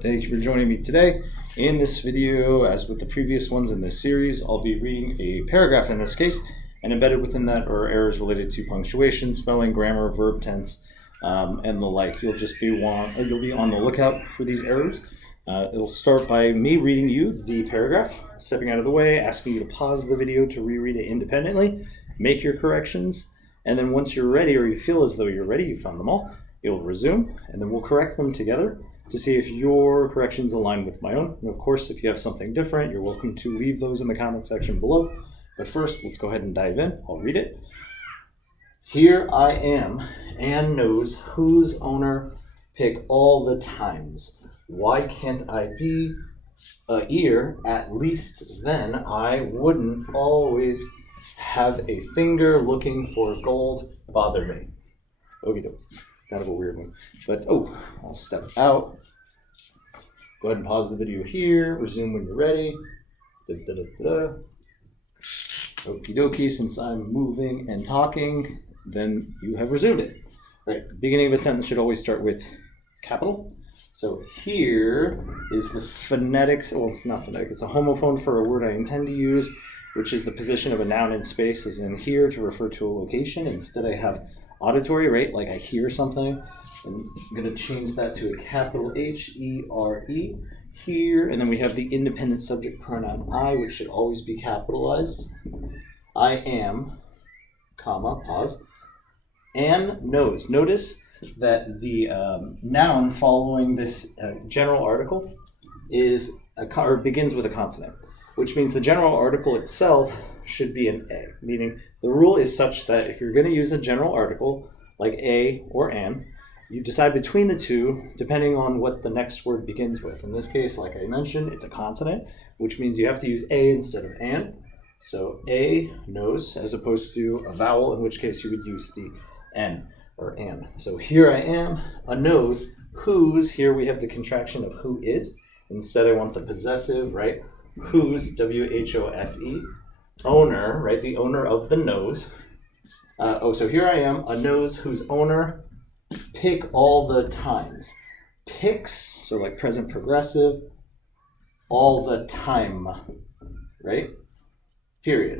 Thank you for joining me today. In this video, as with the previous ones in this series, I'll be reading a paragraph in this case, and embedded within that are errors related to punctuation, spelling, grammar, verb tense, and the like. You'll be on the lookout for these errors. It'll start by me reading you the paragraph, stepping out of the way, asking you to pause the video to reread it independently, make your corrections, and then once you're ready, or you feel as though you're ready, you found them all, you'll resume, and then we'll correct them together to see if your corrections align with my own. And of course, if you have something different, you're welcome to leave those in the comment section below. But first, let's go ahead and dive in. I'll read it. Here I am, Anne knows whose owner pick all the times. Why can't I be a ear? At least then I wouldn't always have a finger looking for gold bother me. Okie doke. Kind of a weird one. But, I'll step out. Go ahead and pause the video here. Resume when you're ready. Okie dokie. Since I'm moving and talking, then you have resumed it. All right. Beginning of a sentence should always start with capital. So here is the phonetics. Well, it's not phonetic. It's a homophone for a word I intend to use, which is the position of a noun in space, as in here to refer to a location. Instead, I have auditory, right? Like I hear something. And I'm going to change that to a capital H-E-R-E here. And then we have the independent subject pronoun I, which should always be capitalized. I am, comma, pause. Anne knows. Notice that the noun following this general article begins with a consonant, which means the general article itself should be an A, meaning the rule is such that if you're going to use a general article like a or an, you decide between the two depending on what the next word begins with. In this case, like I mentioned, it's a consonant, which means you have to use a instead of an. So a knows, as opposed to a vowel, in which case you would use the n or an. So here I am, a knows, whose, here we have the contraction of who is. Instead I want the possessive, right? Whose, W-H-O-S-E. Owner, right? The owner of the nose. So here I am, a nose whose owner pick all the times. Picks, so like present progressive, all the time, right? Period.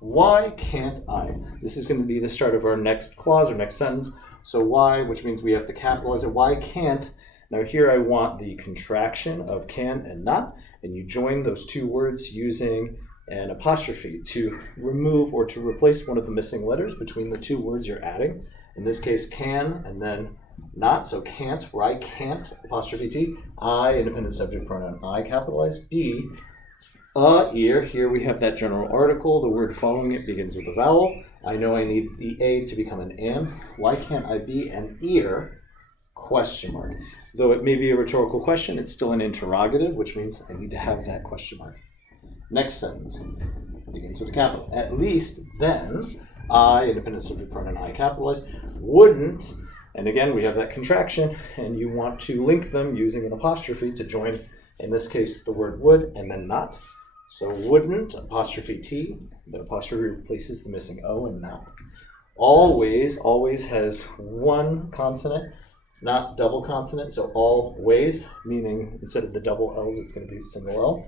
Why can't I? This is going to be the start of our next clause or next sentence. So why, which means we have to capitalize it. Why can't? Now here I want the contraction of can and not, and you join those two words using an apostrophe to remove or to replace one of the missing letters between the two words you're adding. In this case, can and then not. So can't, where I can't, apostrophe T. I, independent subject pronoun I, capitalized. B, a ear. Here we have that general article. The word following it begins with a vowel. I know I need the A to become an an. Why can't I be an ear? Question mark. Though it may be a rhetorical question, it's still an interrogative, which means I need to have that question mark. Next sentence begins with a capital. At least then, I, independent subject pronoun I, capitalized, wouldn't, and again we have that contraction, and you want to link them using an apostrophe to join, in this case, the word would and then not. So wouldn't, apostrophe T, the apostrophe replaces the missing O and not. Always has one consonant, not double consonant, so always, meaning instead of the double L's, it's going to be single L.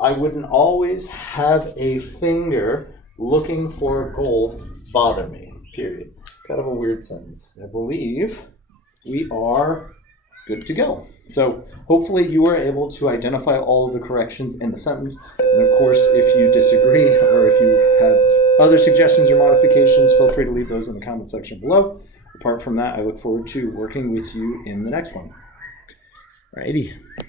I wouldn't always have a finger looking for gold bother me, period. Kind of a weird sentence. I believe we are good to go. So hopefully you are able to identify all of the corrections in the sentence. And of course, if you disagree or if you have other suggestions or modifications, feel free to leave those in the comment section below. Apart from that, I look forward to working with you in the next one. Alrighty.